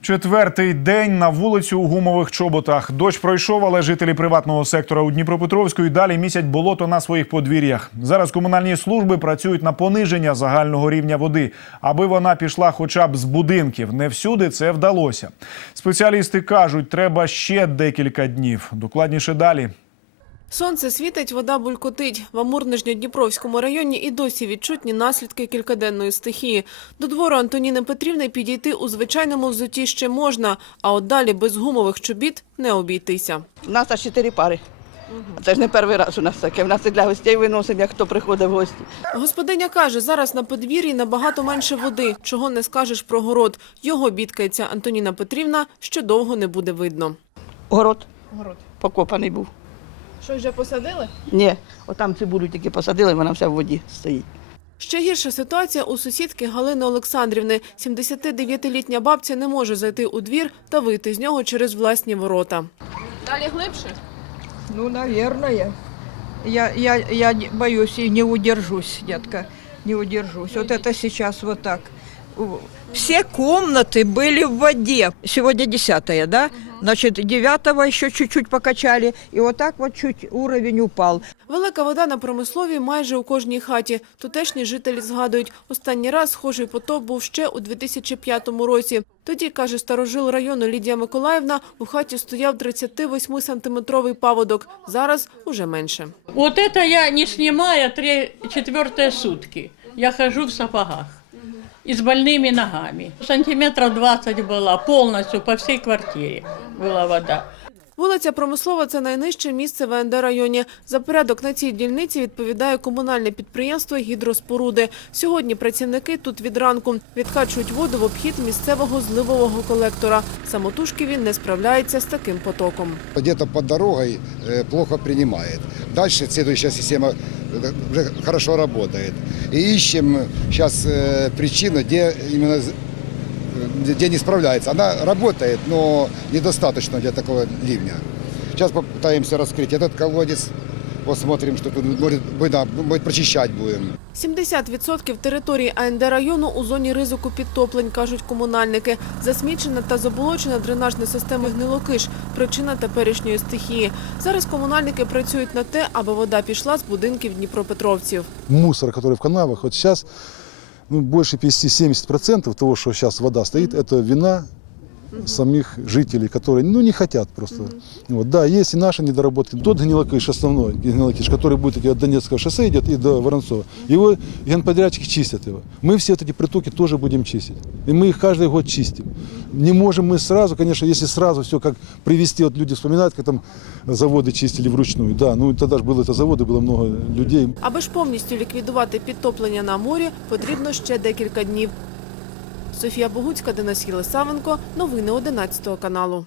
Четвертий день на вулицю у гумових чоботах. Дощ пройшов, але жителі приватного сектора у Дніпропетровську і далі місять болото на своїх подвір'ях. Зараз комунальні служби працюють на пониження загального рівня води, аби вона пішла хоча б з будинків. Не всюди це вдалося. Спеціалісти кажуть, треба ще декілька днів. Докладніше далі. Сонце світить, вода булькотить. В Амур-Нижньодніпровському районі і досі відчутні наслідки кількаденної стихії. До двору Антоніни Петрівни підійти у звичайному взуті ще можна, а от далі без гумових чобіт не обійтися. У нас аж чотири пари. Це ж не перший раз у нас таке. У нас і для гостей виносимо, як хто приходить в гості. Господиня каже, зараз на подвір'ї набагато менше води, чого не скажеш про город. Його бідкається Антоніна Петрівна, що довго не буде видно. Город Город. покопаний був. Що вже посадили? Ні, отам цибулю тільки посадили, вона вся в воді стоїть. Ще гірша ситуація у сусідки Галини Олександрівни. 79-літня бабця не може зайти у двір та вийти з нього через власні ворота. Далі глибше? Ну, наверное. Я, я, я не- боюсь и не удержусь, детка, не удержусь. Вот это сейчас вот так. У- Все комнаты были в воде. Сегодня десятое, да? Значит, девятого еще чуть-чуть покачали, и вот так вот чуть уровень упал. Велика вода на промисловій майже у кожній хаті. Тутешні жителі згадують, останній раз схожий потоп був ще у 2005 році. Тоді, каже старожил району Лідія Миколаївна, у хаті стояв 38-сантиметровий паводок. Зараз уже менше. Вот это я не снимая три, четвертые сутки. Я хожу в сапогах и с больными ногами. Сантиметров 20 была полностью по всей квартире была вода. Вулиця Промислова – це найнижче місце в АНД районі. За порядок на цій дільниці відповідає комунальне підприємство «Гідроспоруди». Сьогодні працівники тут від ранку відкачують воду в обхід місцевого зливового колектора. Самотужки він не справляється з таким потоком. где-то под дорогой э, плохо принимает. Дальше следующая система э, уже хорошо работает. И ищем сейчас причину, где именно з- э, где не справляется. Она работает, но недостаточно для такого ливня. Сейчас попытаемся раскрыть этот колодец, посмотрим, что тут может, быть, да, может прочищать будем. 70% території АНД району у зоні ризику підтоплень, кажуть комунальники. Засмічена та заболочена дренажна система гнилокиш – причина теперішньої стихії. Зараз комунальники працюють на те, аби вода пішла з будинків дніпропетровців. мусор, который в канавах, вот сейчас ну, больше 50-70% того, что сейчас вода стоит, это вина самих жителей, которые ну, не хотят просто. Вот, да, есть и наши недоработки. Тот гнилокиш основной, гнилокиш, который будет идти от Донецкого шоссе идет и до Воронцова, его генподрядчики чистят его. Мы все вот эти притоки тоже будем чистить. И мы их каждый год чистим. Не можем мы сразу, конечно, если сразу все как привести, вот люди вспоминают, как там заводы чистили вручную, да, ну тогда же было это заводы, было много людей, Аби ж повністю ліквідувати підтоплення на морі, потрібно ще декілька днів. Софія Богуцька, Денис Єлисавенко. Новини 11 каналу.